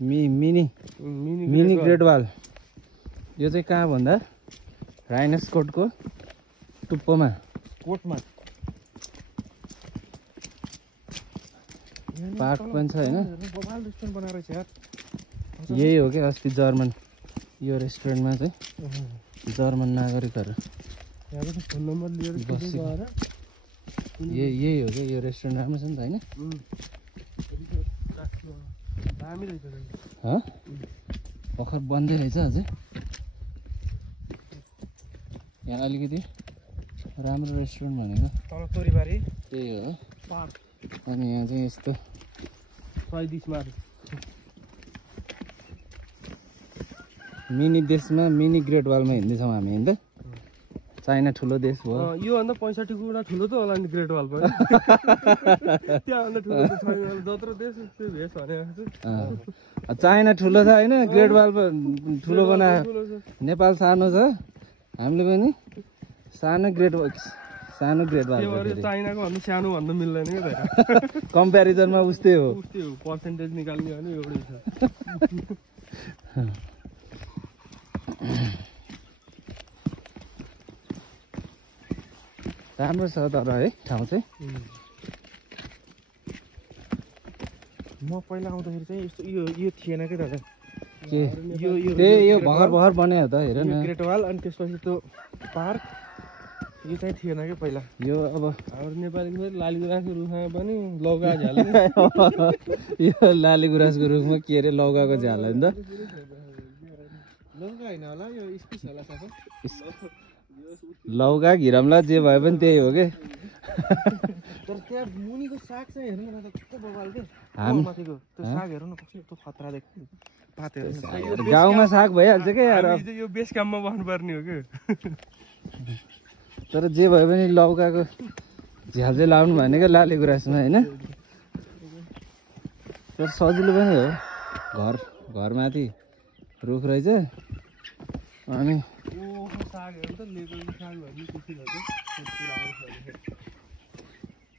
Mini great wall यो चाहिँ कहाँ भन्दा राइनस कोटको टुप्पोमा कोटमा पार्क पनि छ हैन बबाल रेस्टुरेन्ट बनाएर छ यार यही हो के अस्ति जर्मन यो रेस्टुरेन्टमा चाहिँ जर्मन नागरिकहरू यहाँ पनि फोन नम्बर लिएर गएर यही हो के यो रेस्टुरेन्ट राम्रो छ नि त हैन दामी रहेछ ह भर्खर बन्दै रहेछ अझै यहाँ अलिकति राम्रो रेस्टुरेन्ट भनेको तल तोरीबारी त्यही हो पार्क अनि यहाँ चाहिँ यस्तो 120 मार्क मिनी देशमा मिनी ग्रेट वालमा हिँड्दैछौँ हामी हैन त चाइना ठुलो देश भयो यो भन्दा 65 गुणा ठुलो त होला नि ग्रेट वाल पनि त्यहाँ भन्दा ठुलो त छैन जत्रो देश त्यो भेष भने चाइना ठुलो छ हैन ग्रेट वाल ठुलो बनायो नेपाल सानो छ हामीले पनि सानो ग्रेट वाल चाइनाको भन्दा सानो भन्नु मिल्दैन के कम्प्यारिजनमा उस्तै हो पर्सेन्टेज निकाल्ने भने एउटै छ राम्रो छ तर है ठाउँ चाहिँ म पहिला आउँदाखेरि चाहिँ यस्तो यो थिएन के दादा के यो भर्खर बन्यो त हेर न ग्रेट वाल अनि त्यसपछि त्यो पार्क यो चाहिँ थिएन के पहिला यो अब हाम्रो नेपालीको लालीगुराँसको रुखमा पनि लौका झ्याल यो लालीगुराँसको रुखमा के अरे लौकाको झ्याल हो नि त लौका होइन होला यो इस्कुस होला सबै लौका घिरम्ला जे भए पनि त्यही हो के तर त्यहाँ मुनिको साग चाहिँ हेर्नु न कस्तो बबाल के माथिको त्यो साग हेर्नु न कस्तो खतरा देख्छ पातहरू गाउँमा साग भइहाल्छ के यार यो बेस काममा बस्नुपर्ने हो के तर जे भए पनि लौकाको झ्याल चाहिँ लाउनु भनेको लाली गुराँसमा हैन तर सजिलो पनि हो घरमाथि रुख रहेछ अनि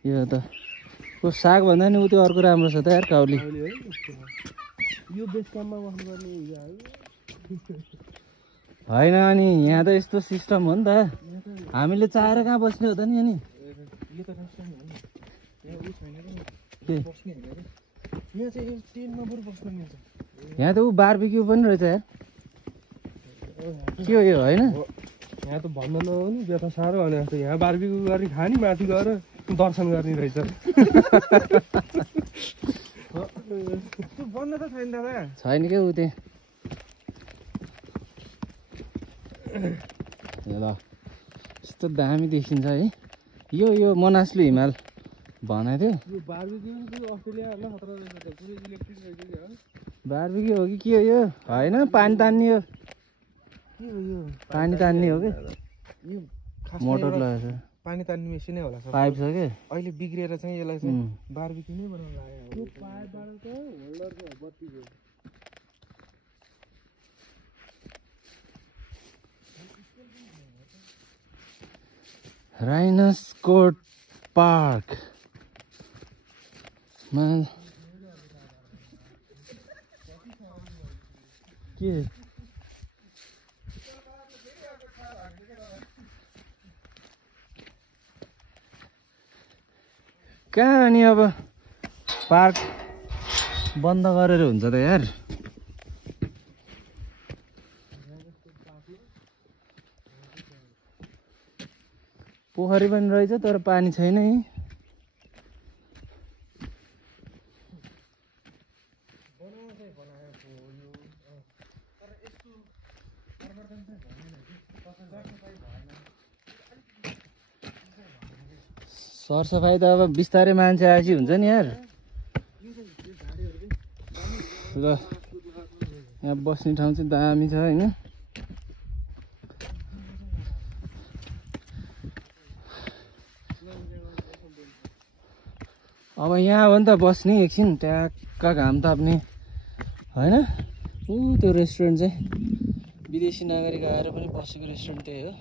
यो त को साग भन्दा नि उ त्यो अर्को राम्रो छ त यार काउली यो बेस काममा बस्नुपर्ने होइन अनि यहाँ त यस्तो सिस्टम हो नि त हामीले चाहेर कहाँ बस्ने हो त नि अनि यहाँ त ऊ बारबिक्यू पनि रहेछ यार के हो यो होइन यहाँ त भन्न नहुने व्यथा साह्रो भने जस्तो यहाँ बारबिक्यू गरी खाने माथि गएर दर्शन गर्ने रहेछ बन्द त छैन दादा छैन क्या ऊ त्यहाँ ल यस्तो दामी देखिन्छ है यो मनासलु हिमाल भनेको थियो बारबिक्यू हो कि के हो यो होइन पानी तान्ने हो पानी तान्ने हो कि मोटर लगाएको छ पानी तान्ने मेसिनै होला पाइप छ के अहिले बिग्रिएर चाहिँ यसलाई चाहिँ बारबिक्यू नै बनाउन लाग्यो त्यो पाइपबाट चाहिँ होल्डर छ बत्तीको राइनस कोट पार्क के कहाँ अनि अब पार्क बन्द गरेर हुन्छ त यार पोखरी पनि रहेछ तर पानी छैन है सरसफाइ त अब बिस्तारै मान्छे आएपछि हुन्छ नि यार ल यहाँ बस्ने ठाउँ चाहिँ दामी छ हैन अब यहाँ हो नि त बस्ने एकछिन ट्याक्क घाम ताप्ने हैन ऊ त्यो रेस्टुरेन्ट चाहिँ विदेशी नागरिक आएर पनि बसेको रेस्टुरेन्ट त्यही हो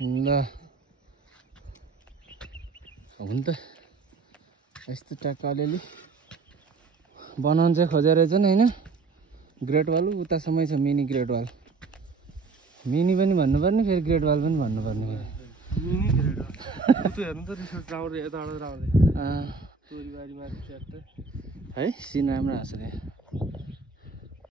ल हुन त यस्तो ट्याक्क अलिअलि बनाउनु चाहिँ खोजेर रहेछ नि होइन। ग्रेट वाल उतासम्मै छ, मिनी ग्रेट वाल। मिनी पनि भन्नुपर्ने फेरि ग्रेट वाल पनि भन्नुपर्ने फेरि। मिनी ग्रेट वाल त्यो हेर्नु त रिसोर्ट राउडे यताबाट राउडे है सिन राम्रो आएको छ त्यहाँ।